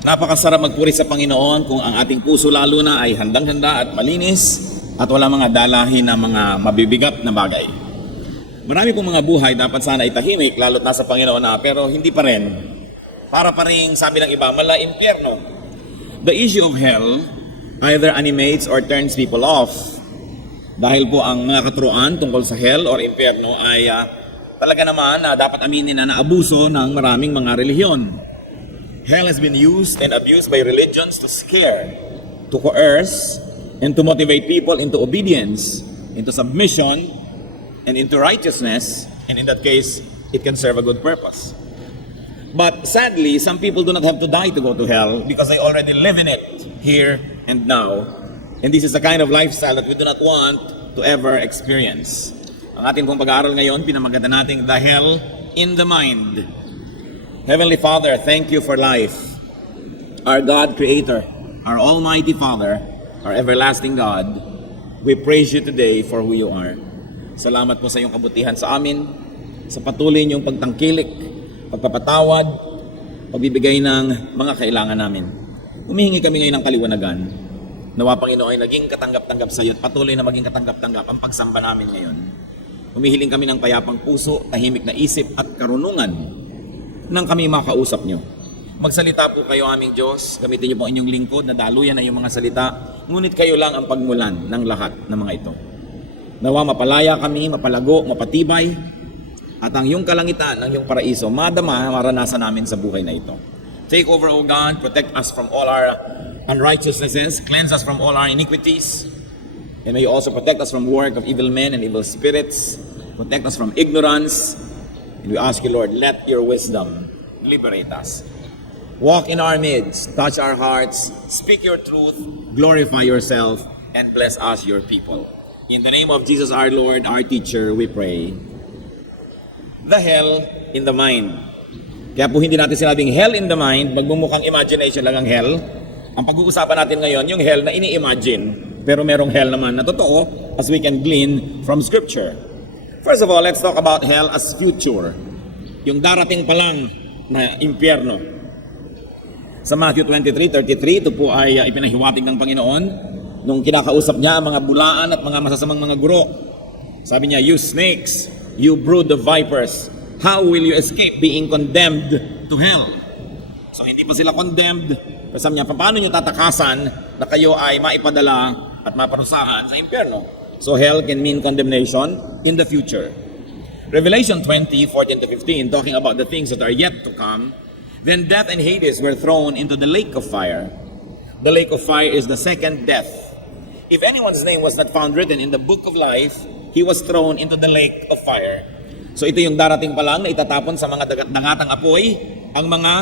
Napakasarap magpuri sa Panginoon kung ang ating puso lalo na ay handang-handa at malinis at wala mga dalahin na mga mabibigat na bagay. Marami pong mga buhay dapat sana itahimik lalo't nasa Panginoon na, pero hindi pa rin. Para pa rin sabi ng iba, mala impyerno. The issue of hell either animates or turns people off. Dahil po ang mga katuruan tungkol sa hell or impyerno ay talaga naman na dapat aminin na naabuso ng maraming mga relihiyon. Hell has been used and abused by religions to scare, to coerce, and to motivate people into obedience, into submission, and into righteousness, and in that case, it can serve a good purpose. But sadly, some people do not have to die to go to hell because they already live in it, here and now. And this is the kind of lifestyle that we do not want to ever experience. Ang ating pong pag-aaral ngayon, pinamaganda natin the hell in the mind. Heavenly Father, thank you for life. Our God Creator, our Almighty Father, our everlasting God, we praise you today for who you are. Salamat po sa iyong kabutihan sa amin, sa patuloy niyong pagtangkilik, pagpapatawad, pagbibigay ng mga kailangan namin. Humihingi kami ngayon ng kaliwanagan. Nawa Panginoon ay naging katanggap-tanggap sa iyo at patuloy na maging katanggap-tanggap ang pagsamba namin ngayon. Humihiling kami ng payapang puso, tahimik na isip at karunungan nang kami makausap nyo. Magsalita po kayo aming Diyos, gamitin niyo po inyong lingkod na daluyan na yung mga salita, ngunit kayo lang ang pagmulan ng lahat ng mga ito. Nawa mapalaya kami, mapalago, mapatibay, at ang iyong kalangitan, ang iyong paraiso, madama, maranasan namin sa buhay na ito. Take over, O God, protect us from all our unrighteousnesses, cleanse us from all our iniquities, and may you also protect us from work of evil men and evil spirits, protect us from ignorance, and we ask you, Lord, let your wisdom liberate us. Walk in our midst, touch our hearts, speak your truth, glorify yourself, and bless us, your people. In the name of Jesus our Lord, our teacher, we pray. The hell in the mind. Kaya po hindi natin sinabing hell in the mind, magmumukhang imagination lang ang hell. Ang pag-uusapan natin ngayon, yung hell na ini-imagine, pero merong hell naman na totoo, as we can glean from Scripture. First of all, let's talk about hell as future. Yung darating pa lang na impyerno. Sa Matthew 23:33, ito po ay ipinahiwatig ng Panginoon nung kinakausap niya ang mga bulaan at mga masasamang mga guro. Sabi niya, you snakes, you brood of vipers, how will you escape being condemned to hell? So hindi pa sila condemned. Pero sabi niya, paano niyo tatakasan na kayo ay maipadala at maparusahan sa impyerno? So hell can mean condemnation in the future. Revelation 20:14-15, talking about the things that are yet to come. Then death and Hades were thrown into the lake of fire. The lake of fire is the second death. If anyone's name was not found written in the book of life, he was thrown into the lake of fire. So ito yung darating pa lang na itatapon sa mga dangatang apoy ang mga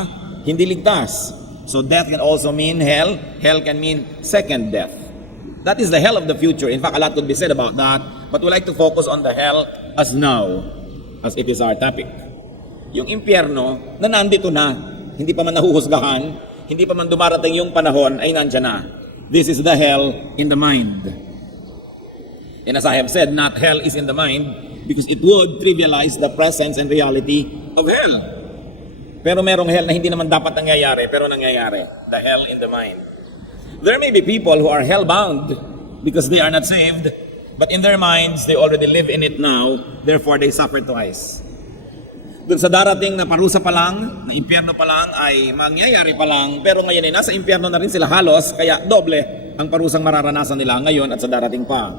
hindi ligtas. So death can also mean hell. Hell can mean second death. That is the hell of the future. In fact, a lot could be said about that. But we like to focus on the hell as now, as it is our topic. Yung impyerno na nandito na, hindi pa man nahuhusgahan, hindi pa man dumarating yung panahon, ay nandyan na. This is the hell in the mind. And as I have said, not hell is in the mind because it would trivialize the presence and reality of hell. Pero merong hell na hindi naman dapat nangyayari, pero nangyayari. The hell in the mind. There may be people who are hell-bound because they are not saved, but in their minds, they already live in it now, therefore they suffer twice. Dun sa darating na parusa pa lang, na impyerno pa lang, ay mangyayari pa lang, pero ngayon ay nasa impyerno na rin sila halos, kaya doble ang parusang mararanasan nila ngayon at sa darating pa.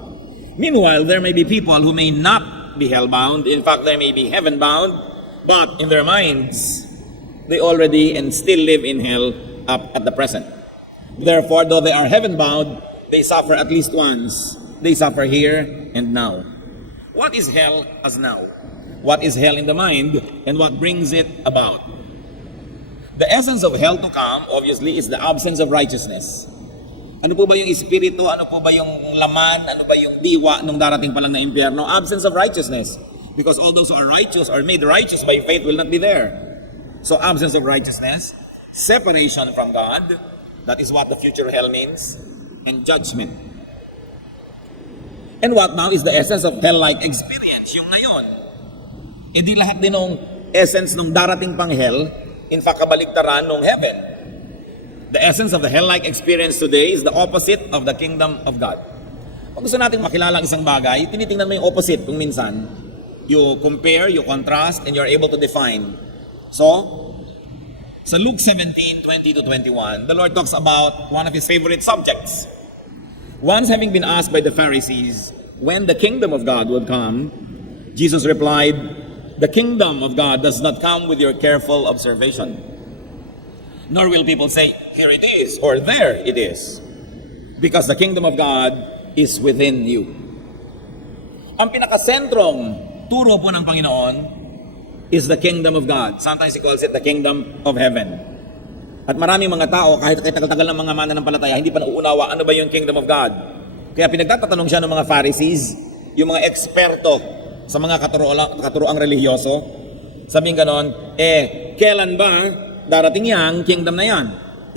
Meanwhile, there may be people who may not be hell-bound, in fact, they may be heaven-bound, but in their minds, they already and still live in hell up at the present. Therefore, though they are heaven-bound, they suffer at least once. They suffer here and now. What is hell as now? What is hell in the mind, and what brings it about? The essence of hell to come, obviously, is the absence of righteousness. Ano po ba yung espiritu? Ano po ba yung laman? Ano ba yung diwa nung darating pa lang na impyerno? Absence of righteousness. Because all those who are righteous or made righteous by faith will not be there. So absence of righteousness, separation from God, that is what the future hell means, and judgment. And what now is the essence of hell-like experience? Yung ngayon. E di lahat din ng essence ng darating pang hell, in fact, kabaligtaran ng heaven. The essence of the hell-like experience today is the opposite of the kingdom of God. Pag gusto natin makilala ang isang bagay, tinitingnan mo yung opposite kung minsan. You compare, you contrast, and you're able to define. So, sa Luke 17:20-21, the Lord talks about one of His favorite subjects. Once having been asked by the Pharisees when the kingdom of God would come, Jesus replied, "The kingdom of God does not come with your careful observation. Nor will people say, 'Here it is,' or 'There it is.' Because the kingdom of God is within you." Ang pinakasentrong turo po ng Panginoon is the kingdom of God. Sometimes He calls it the kingdom of heaven. At maraming mga tao, kahit tagal-tagal ng mga mananampalataya, hindi pa nauunawa ano ba yung kingdom of God. Kaya pinagtatanong siya ng mga Pharisees, yung mga eksperto sa mga katuroang religyoso, sabing ganon, kailan ba darating yang kingdom na yan?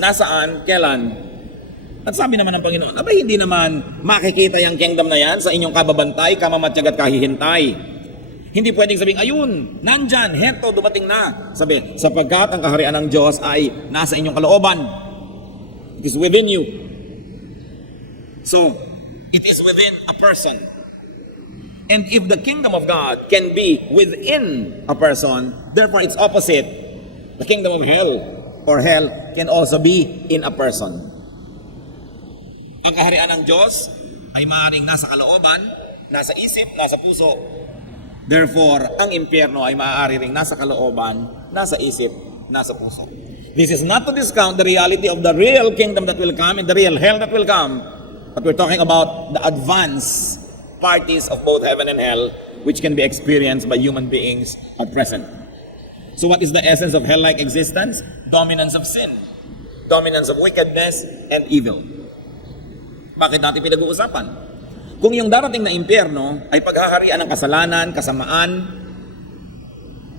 Nasaan? Kailan? At sabi naman ng Panginoon, abay hindi naman makikita yung kingdom na yan sa inyong kababantay, kamamatsyag at kahihintay. Hindi pwedeng sabing, ayun, nandyan, heto, dumating na. Sabi, sapagkat ang kaharian ng Diyos ay nasa inyong kalooban. It is within you. So, it is within a person. And if the kingdom of God can be within a person, therefore its opposite, the kingdom of hell or hell can also be in a person. Ang kaharian ng Diyos ay maaaring nasa kalooban, nasa isip, nasa puso. Therefore, ang impyerno ay maaari ring nasa kalooban, nasa isip, nasa puso. This is not to discount the reality of the real kingdom that will come and the real hell that will come. But we're talking about the advanced parties of both heaven and hell, which can be experienced by human beings at present. So what is the essence of hell-like existence? Dominance of sin, dominance of wickedness and evil. Bakit natin pinag-uusapan? Kung yung darating na impyerno ay paghaharian ng kasalanan, kasamaan,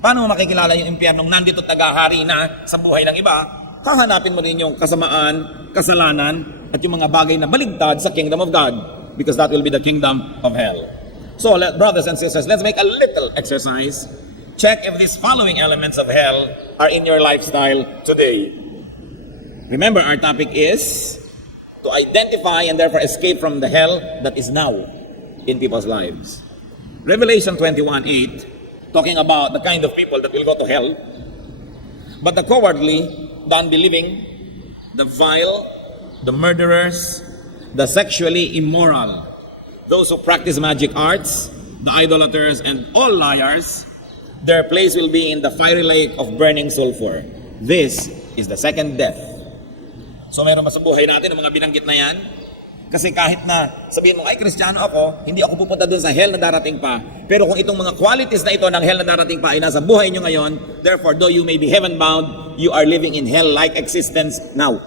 paano mo makikilala yung impyernong nandito at naghahari na sa buhay ng iba? Hahanapin mo rin yung kasamaan, kasalanan, at yung mga bagay na baligtad sa kingdom of God, because that will be the kingdom of hell. So, brothers and sisters, let's make a little exercise. Check if these following elements of hell are in your lifestyle today. Remember, our topic is to identify and therefore escape from the hell that is now in people's lives. Revelation 21:8, talking about the kind of people that will go to hell. But the cowardly, the unbelieving, the vile, the murderers, the sexually immoral, those who practice magic arts, the idolaters, and all liars, their place will be in the fiery lake of burning sulfur. This is the second death. So meron ba sa buhay natin ang mga binanggit na yan? Kasi kahit na sabihin mo, ay Kristiyano ako, hindi ako pupunta doon sa hell na darating pa. Pero kung itong mga qualities na ito ng hell na darating pa ay nasa buhay nyo ngayon, therefore, though you may be heaven-bound, you are living in hell-like existence now.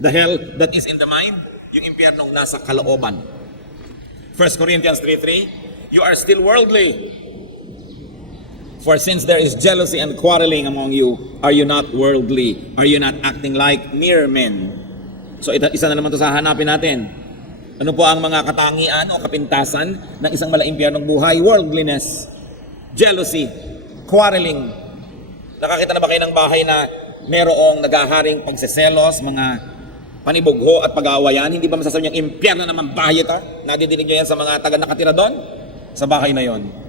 The hell that is in the mind, yung impyernong nasa kalooban. 1 Corinthians 3:3, you are still worldly. For since there is jealousy and quarreling among you, are you not worldly? Are you not acting like mere men? So isa na naman ito sa hanapin natin. Ano po ang mga katangian o kapintasan ng isang malaimpyernong buhay? Worldliness, jealousy, quarreling. Nakakita na ba kayo ng bahay na merong naghaharing pagseselos, mga panibugho at pag-aawayan? Hindi ba masasabi niyang impyerno naman bahay ito? Nadidinig niyo yan sa mga taga nakatira doon? Sa bahay na yon.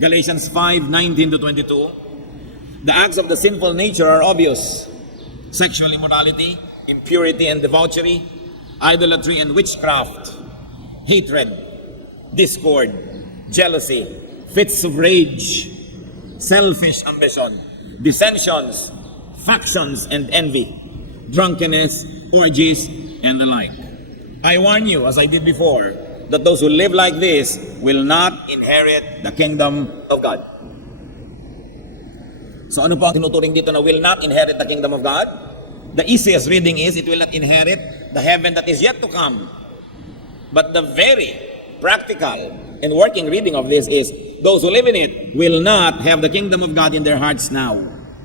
Galatians 5:19-22. The acts of the sinful nature are obvious. Sexual immorality, impurity and debauchery, idolatry and witchcraft, hatred, discord, jealousy, fits of rage, selfish ambition, dissensions, factions and envy, drunkenness, orgies, and the like. I warn you, as I did before, that those who live like this will not inherit the kingdom of God. So ano po ang tinuturing dito na will not inherit the kingdom of God? The easiest reading is, it will not inherit the heaven that is yet to come. But the very practical and working reading of this is, those who live in it will not have the kingdom of God in their hearts now.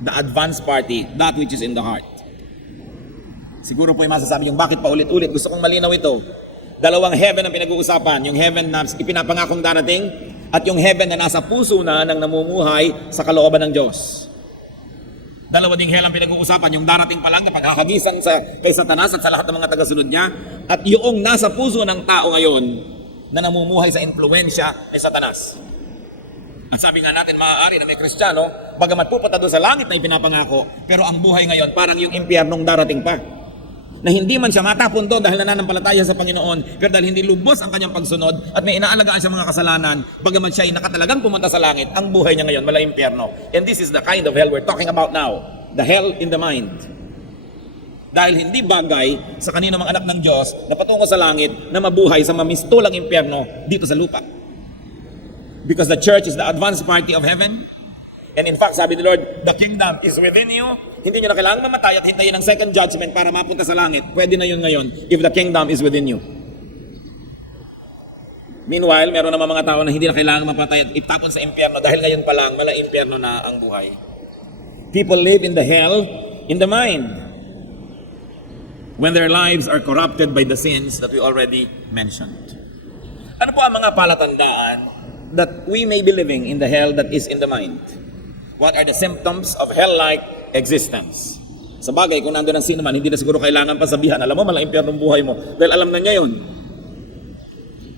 The advanced party, that which is in the heart. Siguro po yung masasabi yung bakit pa ulit-ulit. Gusto kong malinaw ito. Dalawang heaven ang pinag-uusapan. Yung heaven na ipinapangakong darating at yung heaven na nasa puso na ng namumuhay sa kalooban ng Diyos. Dalawa ding hell ang pinag-uusapan, yung darating pa lang na paghahagisan kay Satanas at sa lahat ng mga tagasunod niya, at yung nasa puso ng tao ngayon na namumuhay sa impluensya ni Satanas. At sabi nga natin, maaari na may Kristiyano, bagamat pupunta doon sa langit na ipinapangako, pero ang buhay ngayon parang yung impyernong darating pa. Na hindi man siya matapon doon dahil nananampalataya sa Panginoon, pero dahil hindi lubos ang kanyang pagsunod at may inaalagaan siya mga kasalanan, bagaman siya ay nakatalagang pumunta sa langit, ang buhay niya ngayon mala impyerno. And this is the kind of hell we're talking about now. The hell in the mind. Dahil hindi bagay sa kanino mga anak ng Diyos na patungo sa langit na mabuhay sa mamistulang impyerno dito sa lupa. Because the church is the advanced party of heaven. And in fact, sabi ni Lord, the kingdom is within you. Hindi nyo na kailangang mamatay at hintayin ang second judgment para mapunta sa langit. Pwede na yun ngayon if the kingdom is within you. Meanwhile, meron naman mga tao na hindi na kailangang mapatay at itapon sa impyerno dahil ngayon pa lang, mala impyerno na ang buhay. People live in the hell in the mind when their lives are corrupted by the sins that we already mentioned. Ano po ang mga palatandaan that we may be living in the hell that is in the mind? What are the symptoms of hell-like existence? Sa bagay, kung nandun ang sino man, hindi na siguro kailangan pasabihan. Alam mo, mala-impyernong buhay mo. Dahil alam na niya yun.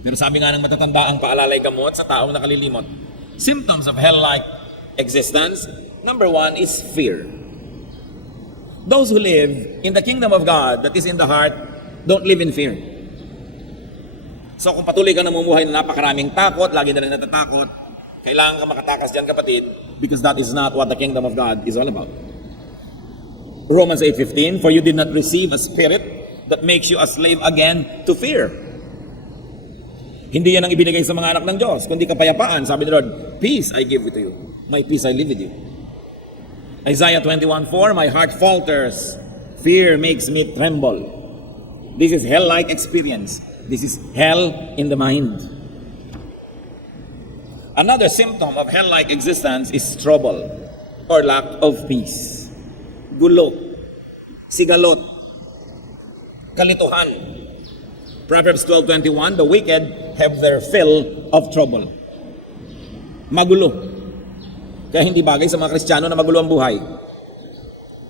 Pero sabi nga ng matatanda ang paalalay gamot sa taong nakalilimot. Symptoms of hell-like existence, number 1 is fear. Those who live in the kingdom of God that is in the heart don't live in fear. So kung patuloy ka namumuhay na napakaraming takot, lagi na rin natatakot, kailangan ka makatakas dyan, kapatid, because that is not what the kingdom of God is all about. Romans 8:15, for you did not receive a spirit that makes you a slave again to fear. Hindi yan ang ibinigay sa mga anak ng Diyos, kundi kapayapaan. Sabi ni Lord, peace I give to you. My peace I live with you. Isaiah 21:4, my heart falters. Fear makes me tremble. This is hell-like experience. This is hell in the mind. Another symptom of hell-like existence is trouble or lack of peace. Gulo, sigalot, kalituhan. Proverbs 12:21, the wicked have their fill of trouble. Magulo. Kaya hindi bagay sa mga Kristiyano na magulo ang buhay.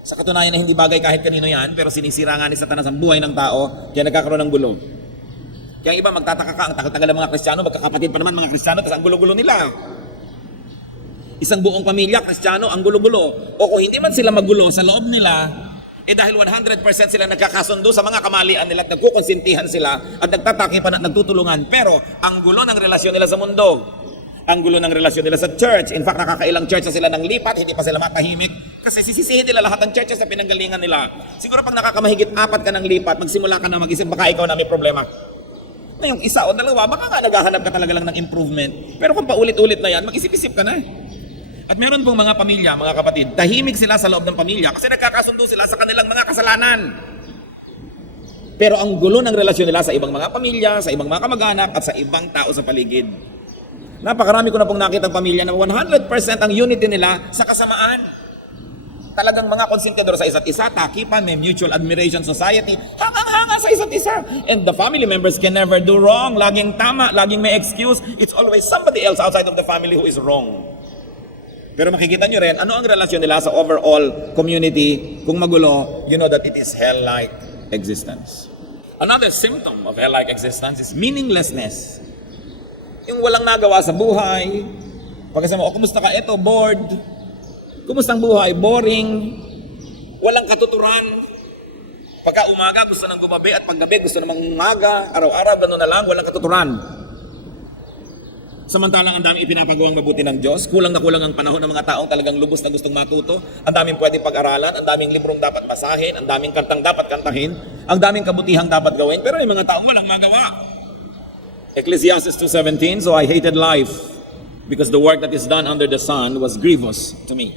Sa katunayan na hindi bagay kahit kanino yan, pero sinisira nga ni Satanas ang buhay ng tao, kaya nagkakaroon ng gulo. Kaya iba magtataka ka, ang tagal-tagal ng mga Kristiyano, magkakapatid pa naman mga Kristiyano, tapos ang gulo-gulo nila. Isang buong pamilya, Kristiyano, ang gulo-gulo. O kung hindi man sila magulo sa loob nila, dahil 100% sila nagkakasundo sa mga kamalian nila at nagkukonsintihan sila at nagtatakipan at nagtutulungan. Pero ang gulo ng relasyon nila sa mundo, ang gulo ng relasyon nila sa church, in fact, nakakailang church na sila ng lipat, hindi pa sila matahimik, kasi sisisihin nila lahat ng churches na pinanggalingan nila. Siguro pag nakakamahigit 4 ka ng lipat, magsimula ka na mag-isip, baka ikaw na may problema. Na yung isa o dalawa, baka nga naghahanap ka talaga lang ng improvement. Pero kung paulit-ulit na yan, mag-isip-isip ka na. At meron pong mga pamilya, mga kapatid, tahimik sila sa loob ng pamilya kasi nagkakasundo sila sa kanilang mga kasalanan. Pero ang gulo ng relasyon nila sa ibang mga pamilya, sa ibang mga kamag-anak, at sa ibang tao sa paligid. Napakarami ko na pong nakitang pamilya na 100% ang unity nila sa kasamaan. Talagang mga konsentidor sa isa't isa, takipan, may mutual admiration society, hangang-hanga sa isa't isa. And the family members can never do wrong. Laging tama, laging may excuse. It's always somebody else outside of the family who is wrong. Pero makikita nyo rin, ano ang relasyon nila sa overall community? Kung magulo, you know that it is hell-like existence. Another symptom of hell-like existence is meaninglessness. Yung walang nagawa sa buhay. Pagkasama, kumusta ka? Eto, bored. Kumusta ang buhay? Boring. Walang katuturan. Pagka umaga, gusto nang gumabi at paggabi, gusto namang umaga. Araw-araw, gano'n na lang, walang katuturan. Samantalang ang daming ipinapagawang mabuti ng Diyos, kulang na kulang ang panahon ng mga taong talagang lubos na gustong matuto, ang daming pwedeng pag-aralan, ang daming librong dapat basahin, ang daming kantang dapat kantahin, ang daming kabutihang dapat gawin, pero yung mga taong walang magawa. Ecclesiastes 2:17, so I hated life because the work that is done under the sun was grievous to me.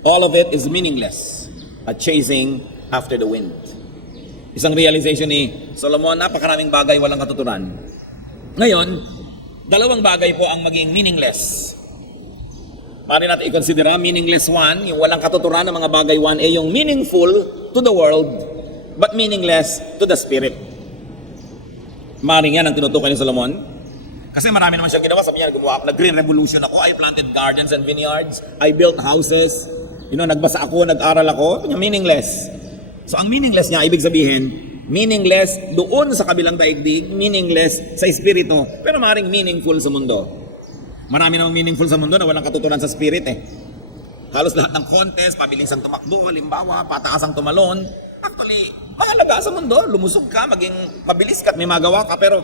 All of it is meaningless, a chasing after the wind. Isang realization ni Solomon, napakaraming bagay walang katuturan. Ngayon, dalawang bagay po ang maging meaningless. Pari natin i-considera, meaningless one, yung walang katuturan ng mga bagay one, yung meaningful to the world, but meaningless to the spirit. Maring yan ang tinutukoy ni Solomon. Kasi marami naman siyang ginawa. Sabi niya, nag-green revolution ako. I planted gardens and vineyards. I built houses. Nagbasa ako, nag-aral ako. Meaningless. So ang meaningless niya, ibig sabihin, meaningless doon sa kabilang daigdig, meaningless sa espiritu, pero maaaring meaningful sa mundo. Marami namang meaningful sa mundo na walang katuturan sa spirit eh. Halos lahat ng contest, pabilisang tumakbo, halimbawa, pataasang tumalon. Actually, mahalaga sa mundo. Lumusog ka, maging mabilis ka at may magawa ka, pero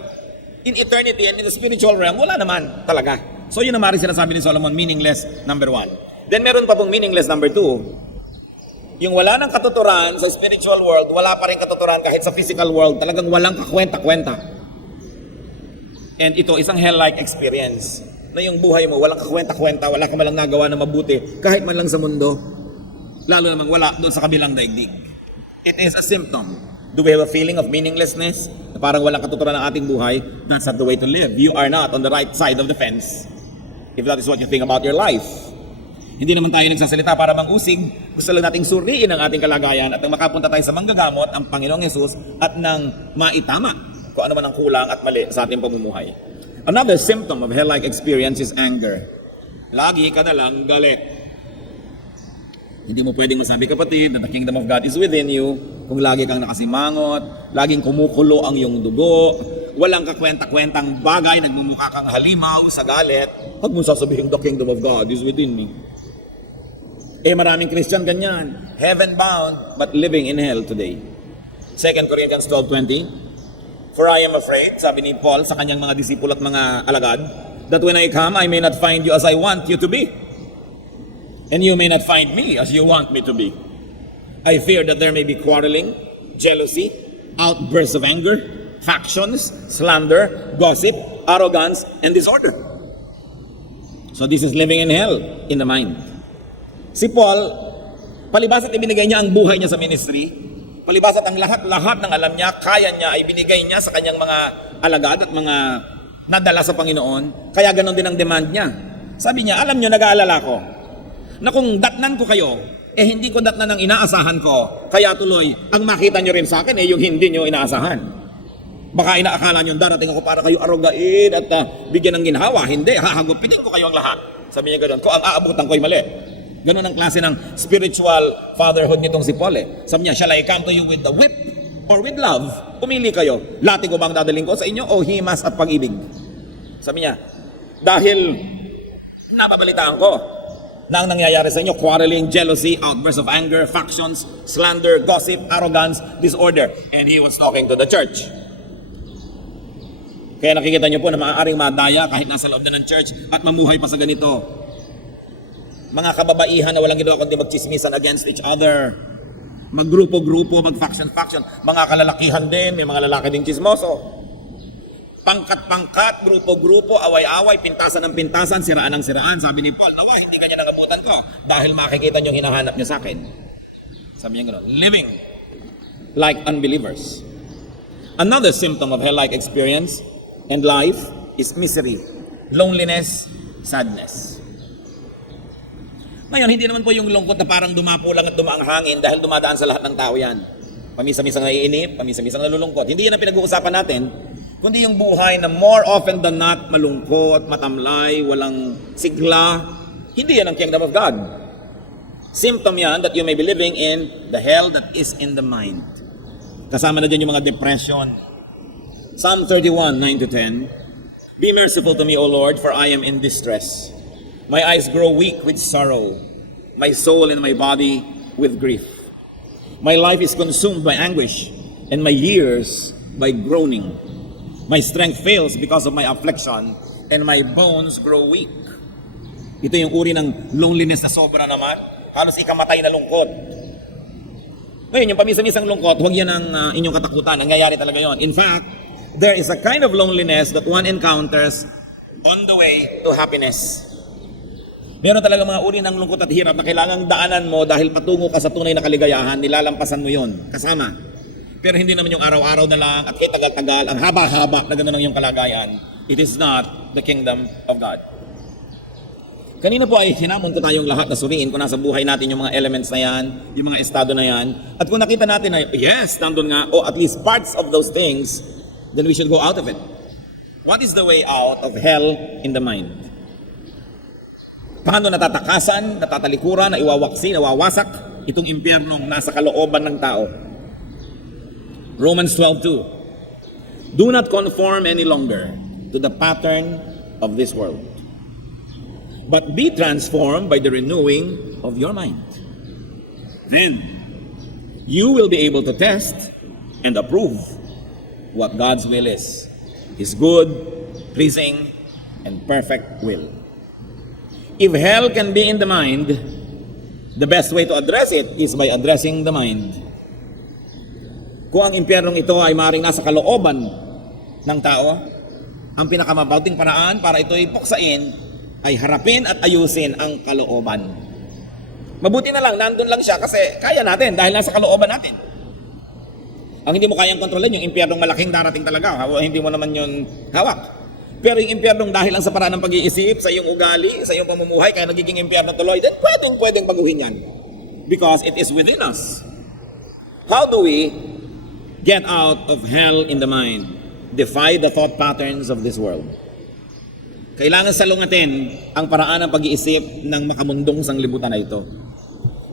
in eternity and in the spiritual realm, wala naman talaga. So yun ang maaaring sinasabi ni Solomon, meaningless, number 1. Then meron pa pong meaningless, number 2. Yung wala ng katuturan sa spiritual world, wala pa rin katuturan kahit sa physical world. Talagang walang kakwenta-kwenta. And ito, isang hell-like experience. Na yung buhay mo, walang kakwenta-kwenta, wala ka malang nagawa na mabuti, kahit man lang sa mundo. Lalo namang wala doon sa kabilang daigdig. It is a symptom. Do we have a feeling of meaninglessness? Na parang walang katuturan ng ating buhay? That's not the way to live. You are not on the right side of the fence. If that is what you think about your life. Hindi naman tayo nagsasalita para mangusig. Gusto lang nating suriin ang ating kalagayan at nang makapunta tayo sa manggagamot, ang Panginoong Hesus, at nang maitama kung ano man ang kulang at mali sa ating pamumuhay. Another symptom of hell-like experience is anger. Lagi ka na lang galit. Hindi mo pwedeng masabi, kapatid, na the kingdom of God is within you kung lagi kang nakasimangot, laging kumukulo ang iyong dugo, walang kakwenta-kwentang bagay, nagmumukha kang halimaw sa galit. Huwag mo sasabihin, the kingdom of God is within me. Maraming Christian ganyan. Heaven-bound, but living in hell today. 2 Corinthians 12:20. For I am afraid, sabi ni Paul sa kanyang mga disipulo at mga alagad, that when I come, I may not find you as I want you to be. And you may not find me as you want me to be. I fear that there may be quarreling, jealousy, outbursts of anger, factions, slander, gossip, arrogance, and disorder. So this is living in hell in the mind. Si Paul, palibas at ibinigay niya ang buhay niya sa ministry, palibas at ang lahat-lahat ng alam niya, kaya niya, ay binigay niya sa kanyang mga alagad at mga nadala sa Panginoon, kaya ganon din ang demand niya. Sabi niya, alam niyo, nag-aalala ko, na kung datnan ko kayo, hindi ko datnan ang inaasahan ko, kaya tuloy, ang makita niyo rin sa akin, yung hindi niyo inaasahan. Baka inaakala niyo, darating ako para kayo arugain at bigyan ng ginhawa. Hindi, hahagupitin ko kayo ang lahat. Sabi niya ganoon, kung ang aabutan ko'y mali. Ganon ang klase ng spiritual fatherhood nitong si Paul. Sabi niya, shall I come to you with the whip or with love? Pumili kayo. Lati ko bang dadaling ko sa inyo o himas at pag-ibig? Sabi niya, dahil nababalitaan ko na ang nangyayari sa inyo, quarreling, jealousy, outbursts of anger, factions, slander, gossip, arrogance, disorder. And he was talking to the church. Kaya nakikita niyo po na maaaring madaya kahit nasa loob na ng church at mamuhay pa sa ganito. Mga kababaihan na walang ginawa kundi magchismisan against each other. Maggrupo-grupo, mag-faction-faction. Mga kalalakihan din, may mga lalaki ding chismoso. Pangkat-pangkat, grupo-grupo, away-away, pintasan ng pintasan, siraan ng siraan. Sabi ni Paul, nawa, hindi ganyan ang abutan ko dahil makikita niyo hinahanap niyo sa akin. Sabi niya gano'n, living like unbelievers. Another symptom of hell-like experience and life is misery, loneliness, sadness. Ngayon, hindi naman po yung lungkot na parang dumapo lang at dumaang hangin dahil dumadaan sa lahat ng tao yan. Pamisa-misang naiinip, pamisa-misang nalulungkot. Hindi yan ang pinag-uusapan natin, kundi yung buhay na more often than not, malungkot, matamlay, walang sigla. Hindi yan ang kingdom of God. Symptom yan that you may be living in the hell that is in the mind. Kasama na dyan yung mga depression. Psalm 31, 9-10. Be merciful to me, O Lord, for I am in distress. My eyes grow weak with sorrow, my soul and my body with grief. My life is consumed by anguish, and my years by groaning. My strength fails because of my affliction, and my bones grow weak. Ito yung uri ng loneliness na sobra naman, halos ikamatay na lungkot. Ngayon, yung pamisa-misang lungkot, huwag yan ang inyong katakutan, nangyayari talaga yon. In fact, there is a kind of loneliness that one encounters on the way to happiness. Meron talaga mga uri ng lungkot at hirap na kailangang daanan mo dahil patungo ka sa tunay na kaligayahan, nilalampasan mo yon kasama. Pero hindi naman yung araw-araw na lang at kay tagal-tagal, ang haba-haba na gano'n ang iyong kalagayan. It is not the kingdom of God. Kanina po ay hinamon ko tayong lahat na suriin kung nasa buhay natin yung mga elements na yan, yung mga estado na yan. At kung nakita natin na, yes, nandun nga, o at least parts of those things, then we should go out of it. What is the way out of hell in the mind? Paano natatakasan, natatalikuran, naiwawaksi, nawawasak itong impyernong nasa kalooban ng tao? Romans 12:2. Do not conform any longer to the pattern of this world, but be transformed by the renewing of your mind. Then you will be able to test and approve what God's will is, His good, pleasing, and perfect will. If hell can be in the mind, the best way to address it is by addressing the mind. Kung ang impyernong ito ay maring nasa kalooban ng tao, ang pinakamabuting paraan para ito'y puksain ay harapin at ayusin ang kalooban. Mabuti na lang, nandun lang siya kasi kaya natin dahil nasa kalooban natin. Ang hindi mo kayang kontrolin, yung impyernong malaking darating talaga, hindi mo naman yun hawak. Pero yung impyernong dahil lang sa paraan ng pag-iisip, sa iyong ugali, sa iyong pamumuhay, kaya nagiging impyerno tuloy, then pwedeng baguhin yan. Because it is within us. How do we get out of hell in the mind? Defy the thought patterns of this world. Kailangan salungatin ang paraan ng pag-iisip ng makamundong sanglibutan na ito.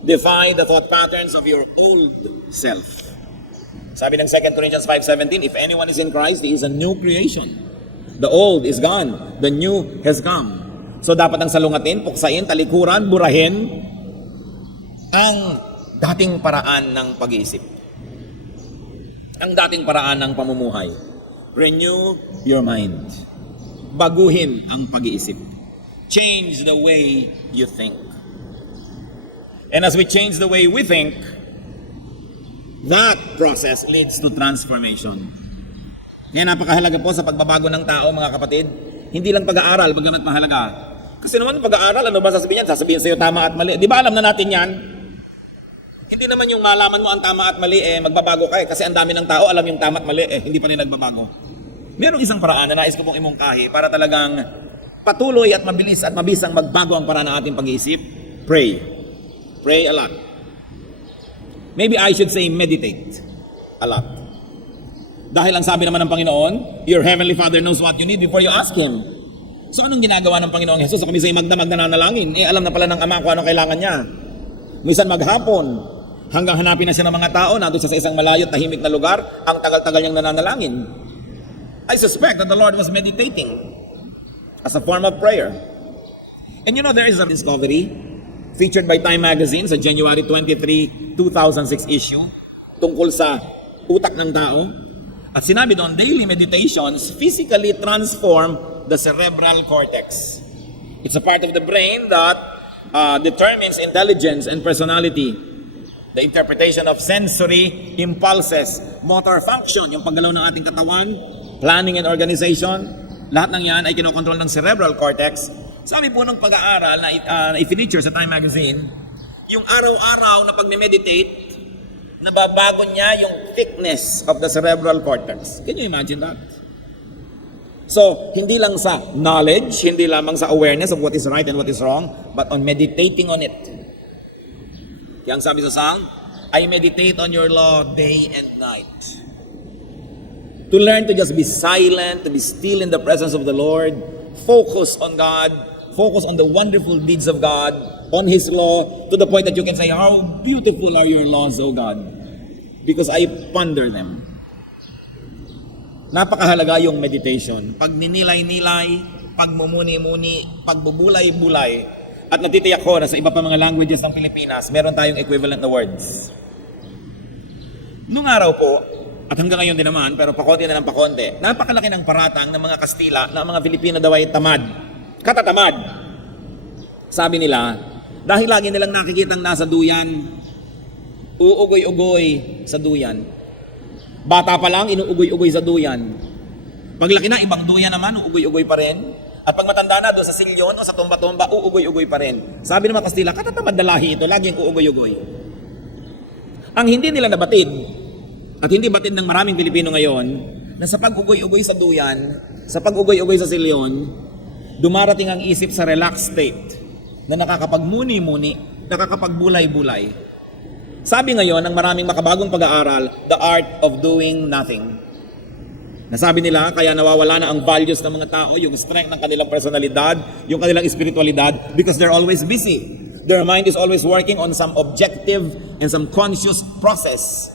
Defy the thought patterns of your old self. Sabi ng 2 Corinthians 5:17, if anyone is in Christ, he is a new creation. The old is gone, the new has come. So dapat ang salungatin, puksain, talikuran, burahin ang dating paraan ng pag-iisip. Ang dating paraan ng pamumuhay. Renew your mind. Baguhin ang pag-iisip. Change the way you think. And as we change the way we think, that process leads to transformation. Kaya napakahalaga po sa pagbabago ng tao, mga kapatid. Hindi lang pag-aaral, bagamat mahalaga. Kasi naman pag-aaral, ano ba sasabihin yan? Sasabihin sa'yo tama at mali. Di ba alam na natin yan? Hindi naman yung malaman mo ang tama at mali, magbabago ka kasi ang dami ng tao alam yung tama at mali, hindi pa rin nagbabago. Merong isang paraan na nais ko pong imungkahi para talagang patuloy at mabilis at mabisang magbago ang paraan ng ating pag-iisip. Pray. Pray a lot. Maybe I should say meditate a lot. Dahil ang sabi naman ng Panginoon, your heavenly Father knows what you need before you ask Him. So anong ginagawa ng Panginoong Jesus? Kung minsan magdamag na nanalangin, alam na pala ng Ama kung anong kailangan niya. Minsan maghapon, hanggang hanapin na siya ng mga tao, nandun sa isang malayo, tahimik na lugar, ang tagal-tagal niyang nananalangin. I suspect that the Lord was meditating as a form of prayer. And you know, there is a discovery featured by Time Magazine sa January 23, 2006 issue tungkol sa utak ng tao. At sinabi doon, daily meditations physically transform the cerebral cortex. It's a part of the brain that determines intelligence and personality. The interpretation of sensory impulses, motor function, yung paggalaw ng ating katawan, planning and organization, lahat ng yan ay kinokontrol ng cerebral cortex. Sabi po ng pag-aaral na i-feature sa Time Magazine, yung araw-araw na pag-meditate, nababago niya yung thickness of the cerebral cortex. Can you imagine that? So, hindi lang sa knowledge, hindi lamang sa awareness of what is right and what is wrong, but on meditating on it. Kaya ang sabi sa song, I meditate on your law day and night. To learn to just be silent, to be still in the presence of the Lord, focus on God, focus on the wonderful deeds of God, on His law, to the point that you can say, how beautiful are your laws, O God, because I ponder them. Napakahalaga yung meditation. Pag ninilay-nilay, pagmumuni-muni, pagbubulay-bulay, at natitiyak ko na sa iba pa mga languages ng Pilipinas, meron tayong equivalent na words. Nung araw po, at hanggang ngayon din naman, pero pakonti na ng pakonti, napakalaki ng paratang ng mga Kastila na ang mga Pilipino daw ay tamad. Katatamad. Sabi nila, dahil lagi nilang nakikitang nasa duyan, uugoy-ugoy sa duyan. Bata pa lang, inuugoy-ugoy sa duyan. Paglaki na, ibang duyan naman, uugoy-ugoy pa rin. At pag matanda na, doon sa silyon o sa tumba-tumba, uugoy-ugoy pa rin. Sabi ng mga Kastila, katatamad na lahi ito, laging uugoy-ugoy. Ang hindi nila nabatid, at hindi batid ng maraming Pilipino ngayon, na sa pag-ugoy-ugoy sa duyan, sa pag-ugoy-ugoy sa silyon, dumarating ang isip sa relaxed state, na nakakapagmuni-muni, nakakapagbulay-bulay. Sabi ngayon ng maraming makabagong pag-aaral, the art of doing nothing. Nasabi nila, kaya nawawala na ang values ng mga tao, yung strength ng kanilang personalidad, yung kanilang espiritualidad, because they're always busy. Their mind is always working on some objective and some conscious process.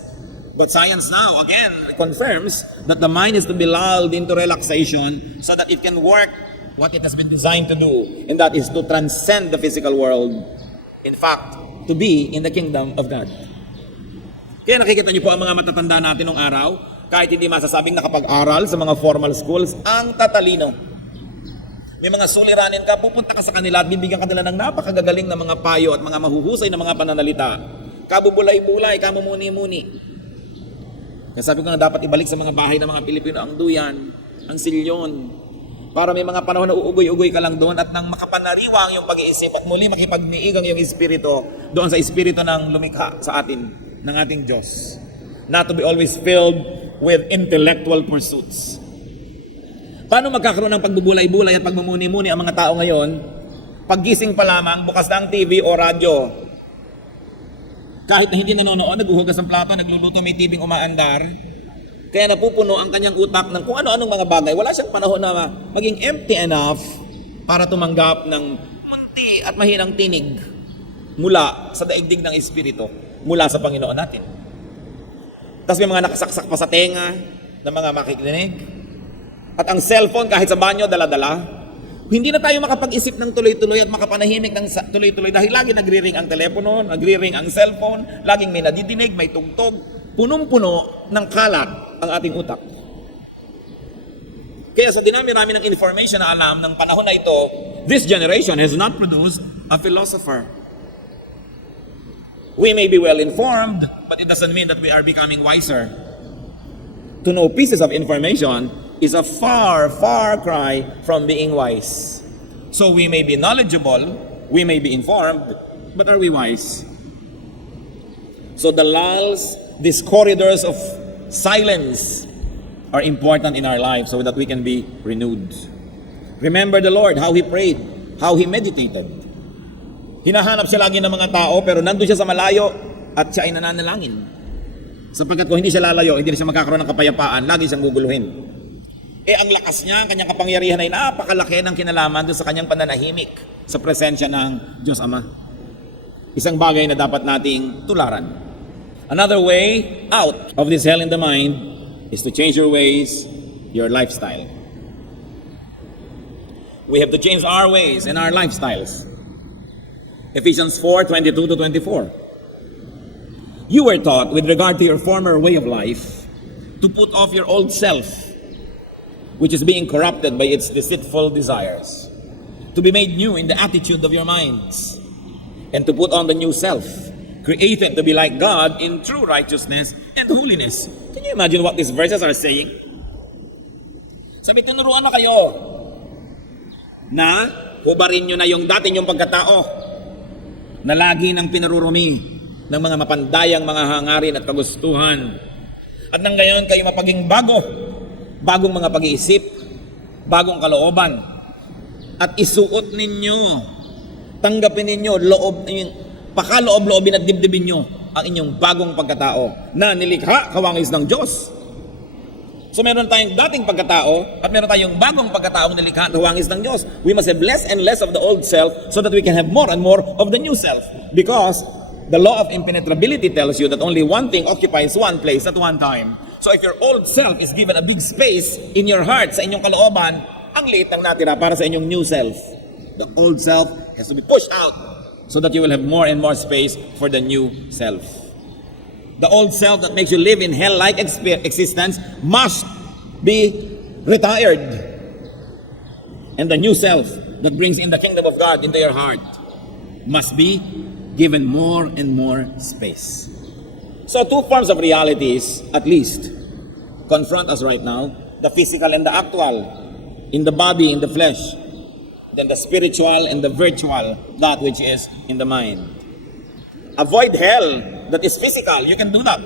But science now, again, confirms that the mind is to be lulled into relaxation so that it can work what it has been designed to do, and that is to transcend the physical world. In fact, to be in the kingdom of God. Kaya nakikita niyo po ang mga matatanda natin nung araw, kahit hindi masasabing nakapag-aral sa mga formal schools, ang tatalino. May mga suliranin ka, pupunta ka sa kanila at bibigyan ka nila ng napakagagaling na mga payo at mga mahuhusay na mga pananalita. Kabubulay-bulay, kamumuni-muni. Kaya sabi ko nga dapat ibalik sa mga bahay ng mga Pilipino ang duyan, ang silyon. Para may mga panahon na uugoy-ugoy ka lang doon at nang makapanariwang yung pag-iisip at muli makipagniig ang iyong espiritu doon sa espiritu ng lumikha sa atin, ng ating Diyos. Not to be always filled with intellectual pursuits. Paano magkakaroon ng pagbubulay-bulay at pagmumuni-muni ang mga tao ngayon? Paggising pa lamang, bukas na ang TV o radyo. Kahit na hindi nanonood, naghuhugas ng plato, nagluluto, may tibing umaandar. Kaya napupuno ang kanyang utak ng kung ano-anong mga bagay. Wala siyang panahon na maging empty enough para tumanggap ng munti at mahinang tinig mula sa daigdig ng Espiritu, mula sa Panginoon natin. Tapos may mga nakasaksak pa sa tenga ng mga makikinig. At ang cellphone kahit sa banyo, dala-dala. Hindi na tayo makapag-isip ng tuloy-tuloy at makapanahimik ng tuloy-tuloy dahil lagi nagri-ring ang telepono, nagri-ring ang cellphone, laging may nadidinig, may tugtog. Punong-puno ng kalat ang ating utak. Kaya sa dinami-rami ng information na alam ng panahon na ito, this generation has not produced a philosopher. We may be well informed, but it doesn't mean that we are becoming wiser. To know pieces of information is a far, far cry from being wise. So we may be knowledgeable, we may be informed, but are we wise? So the lulls, these corridors of silence are important in our lives so that we can be renewed. Remember the Lord, how He prayed, how He meditated. Hinahanap siya lagi ng mga tao pero nandun siya sa malayo at siya ay nananalangin. Sapagkat kung hindi siya lalayo, hindi na siya magkakaroon ng kapayapaan, lagi siyang guguluhin. Ang lakas niya, ang kanyang kapangyarihan ay napakalaki ng kinalaman doon sa kanyang pananahimik sa presensya ng Diyos Ama. Isang bagay na dapat nating tularan. Another way out of this hell in the mind is to change your ways, your lifestyle. We have to change our ways and our lifestyles. Ephesians 4:22-24. You were taught with regard to your former way of life to put off your old self, which is being corrupted by its deceitful desires, to be made new in the attitude of your minds, and to put on the new self, created to be like God in true righteousness and holiness. Can you imagine what these verses are saying? Sabi, tinuruan na kayo na hubarin nyo na yung dati nyong pagkatao na lagi nang pinarurumi ng mga mapandayang mga hangarin at kagustuhan. At nang gayon kayo mapaging bagong mga pag-iisip, bagong kalooban. At isuot ninyo, tanggapin ninyo, pakaloob-loobin at dibdibin nyo ang inyong bagong pagkatao na nilikha kawangis ng Diyos. So meron tayong dating pagkatao at meron tayong bagong pagkataong nilikha at huwangis ng Diyos. We must have less and less of the old self so that we can have more and more of the new self. Because the law of impenetrability tells you that only one thing occupies one place at one time. So if your old self is given a big space in your heart, sa inyong kalooban, ang liit ang natira para sa inyong new self. The old self has to be pushed out so that you will have more and more space for the new self. The old self that makes you live in hell-like existence must be retired. And the new self that brings in the kingdom of God into your heart must be given more and more space. So two forms of realities, at least, confront us right now. The physical and the actual. In the body, in the flesh. Then the spiritual and the virtual, that which is in the mind. Avoid hell that is physical. You can do that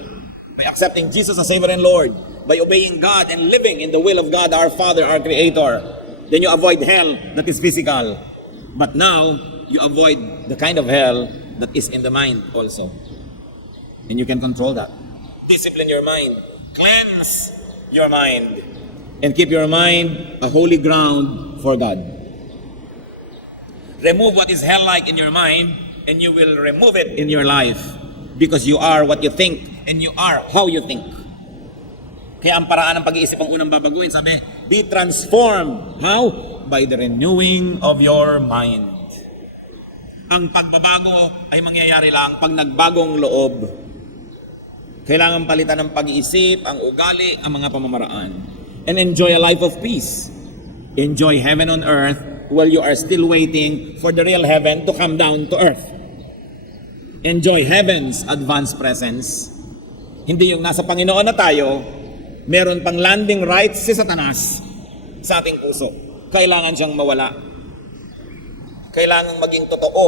by accepting Jesus as Savior and Lord, by obeying God and living in the will of God, our Father, our Creator. Then you avoid hell that is physical. But now, you avoid the kind of hell that is in the mind also. And you can control that. Discipline your mind. Cleanse your mind. and keep your mind a holy ground for God. Remove what is hell-like in your mind, and you will remove it in your life. Because you are what you think, and you are how you think. Kaya ang paraan ng pag-iisip ang unang babaguhin. Sabi, be transformed. How? By the renewing of your mind. Ang pagbabago ay mangyayari lang pag nagbagong loob. Kailangan palitan ng pag-iisip, ang ugali, ang mga pamamaraan. And enjoy a life of peace. Enjoy heaven on earth while you are still waiting for the real heaven to come down to earth. Enjoy heaven's advanced presence. Hindi yung nasa Panginoon na tayo, meron pang landing rights si Satanas sa ating puso. Kailangan siyang mawala. Kailangan maging totoo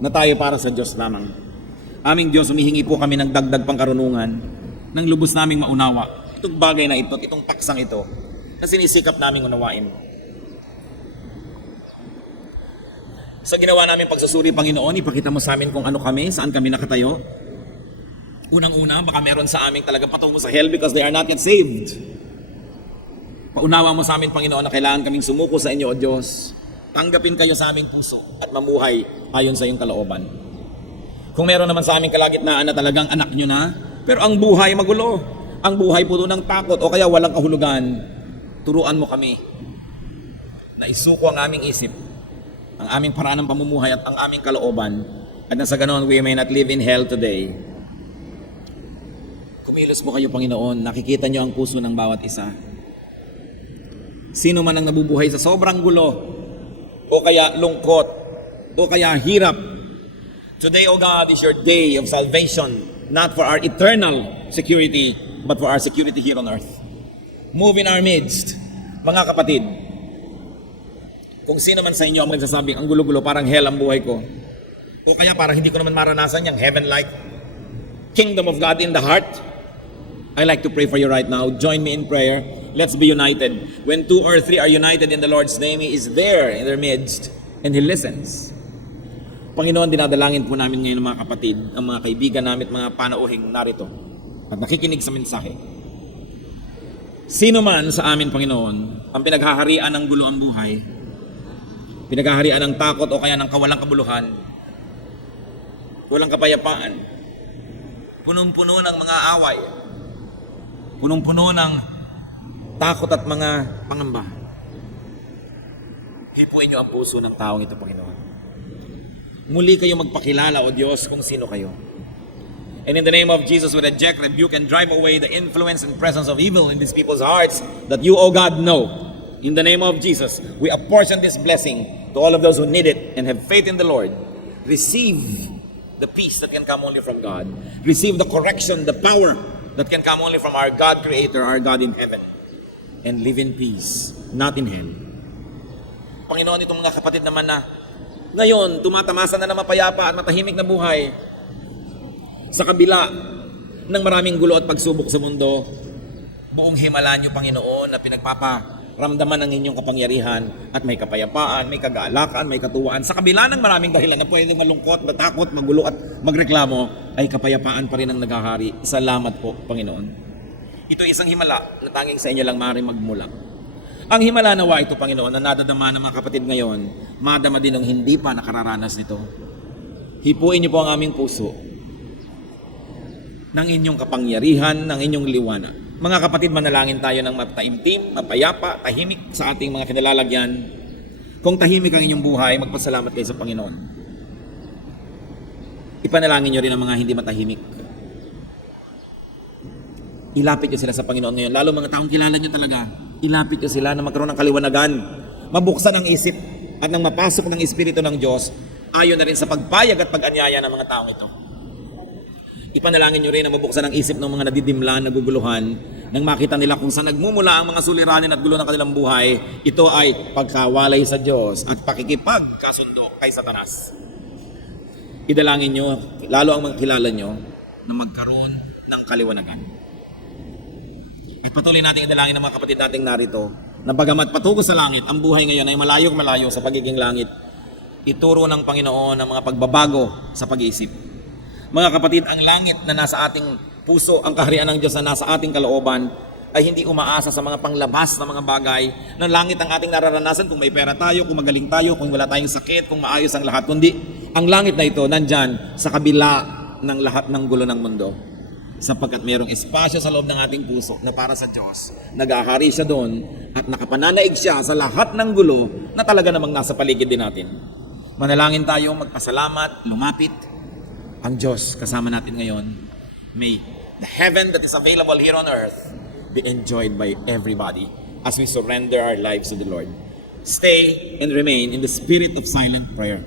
na tayo para sa Diyos lamang. Aming Diyos, humihingi po kami ng dagdag pang karunungan, ng lubos naming maunawa. Itong bagay na ito, itong paksang ito, na sinisikap naming unawain. Sa ginawa namin pagsusuri, Panginoon, ipakita mo sa amin kung ano kami, saan kami nakatayo. Unang-una, baka meron sa amin talagang patungo sa hell because they are not yet saved. Paunawa mo sa amin, Panginoon, na kailangan kaming sumuko sa inyo, O Diyos. Tanggapin kayo sa aming puso at mamuhay ayon sa iyong kalooban. Kung meron naman sa aming kalagitnaan na talagang anak nyo na, pero ang buhay magulo, ang buhay puno ng takot o kaya walang kahulugan, turuan mo kami na isuko ang aming isip, ang aming paraan ng pamumuhay at ang aming kalooban, at na sa ganon we may not live in hell today. Kumilos po kayo, Panginoon, nakikita nyo ang puso ng bawat isa. Sino man ang nabubuhay sa sobrang gulo, o kaya lungkot, o kaya hirap, today, O God, is your day of salvation, not for our eternal security, but for our security here on earth. Move in our midst, mga kapatid. Kung sino man sa inyo ang magsasabing, ang gulo-gulo, parang hell ang buhay ko, o kaya parang hindi ko naman maranasan yung heaven-like kingdom of God in the heart, I like to pray for you right now. Join me in prayer. Let's be united. When 2 or 3 are united in the Lord's name, He is there in their midst and He listens. Panginoon, dinadalangin po namin ngayon mga kapatid, ang mga kaibigan namin at mga panauhing narito at nakikinig sa mensahe. Sino man sa amin, Panginoon, ang pinaghaharian ng gulo ang buhay, pinaghaharian ng takot o kaya ng kawalang kabuluhan, walang kapayapaan, punong-puno ng mga away, punong-puno ng takot at mga pangamba. Hipuin niyo ang puso ng taong ito, Panginoon. Muli kayo magpakilala, O Diyos, kung sino kayo. And in the name of Jesus, we reject, rebuke, and drive away the influence and presence of evil in these people's hearts that you, O God, know. In the name of Jesus, we apportion this blessing to all of those who need it and have faith in the Lord. Receive the peace that can come only from God. Receive the correction, the power that can come only from our God Creator, our God in heaven. And live in peace, not in hell. Panginoon, itong mga kapatid naman na ngayon, tumatamasa na mapayapa at matahimik na buhay sa kabila ng maraming gulo at pagsubok sa mundo, buong himala niyo, Panginoon, na pinagpaparamdaman ng inyong kapangyarihan at may kapayapaan, may kagalakan, may katuwaan. Sa kabila ng maraming dahilan na pwedeng malungkot, matakot, magulo at magreklamo, ay kapayapaan pa rin ang naghahari. Salamat po, Panginoon. Ito isang himala na tanging sa inyo lang maaaring magmula. Ang himala nawa ito, Panginoon, na nadadama ng mga kapatid ngayon, madama din ang hindi pa nakararanas nito. Hipuin niyo po ang aming puso ng inyong kapangyarihan, ng inyong liwanag. Mga kapatid, manalangin tayo ng mataimtim, mapayapa, tahimik sa ating mga kinalalagyan. Kung tahimik ang inyong buhay, magpasalamat kayo sa Panginoon. Ipanalangin niyo rin ang mga hindi matahimik. Ilapit niyo sila sa Panginoon ngayon, lalo mga taong kilala niyo talaga. Ilapit niyo sila na magkaroon ng kaliwanagan, mabuksan ang isip at nang mapasok ng Espiritu ng Diyos, ayon na rin sa pagpayag at pag-anyaya ng mga taong ito. Ipanalangin niyo rin na mabuksan ang isip ng mga nadidimlan, naguguluhan, nang makita nila kung saan nagmumula ang mga suliranin at gulo ng kanilang buhay. Ito ay pagkawalay sa Diyos at pakikipagkasundo kay Satanas. Idalangin niyo, lalo ang mga kilala niyo, na magkaroon ng kaliwanagan. At patuloy natin idalangin ng mga kapatid nating narito na bagamat patungo sa langit, ang buhay ngayon ay malayo sa pagiging langit. Ituro ng Panginoon ang mga pagbabago sa pag-iisip. Mga kapatid, ang langit na nasa ating puso, ang kaharian ng Diyos na nasa ating kalooban, ay hindi umaasa sa mga panglabas na mga bagay. Ng langit ang ating nararanasan kung may pera tayo, kung magaling tayo, kung wala tayong sakit, kung maayos ang lahat. Kundi ang langit na ito nandyan sa kabila ng lahat ng gulo ng mundo. Sapagkat mayroong espasyo sa loob ng ating puso na para sa Diyos. Nag-ahari siya doon at nakapananaig siya sa lahat ng gulo na talaga namang nasa paligid din natin. Manalangin tayo, magpasalamat, lumapit. Ang Diyos kasama natin ngayon. May the heaven that is available here on earth be enjoyed by everybody as we surrender our lives to the Lord. Stay and remain in the spirit of silent prayer.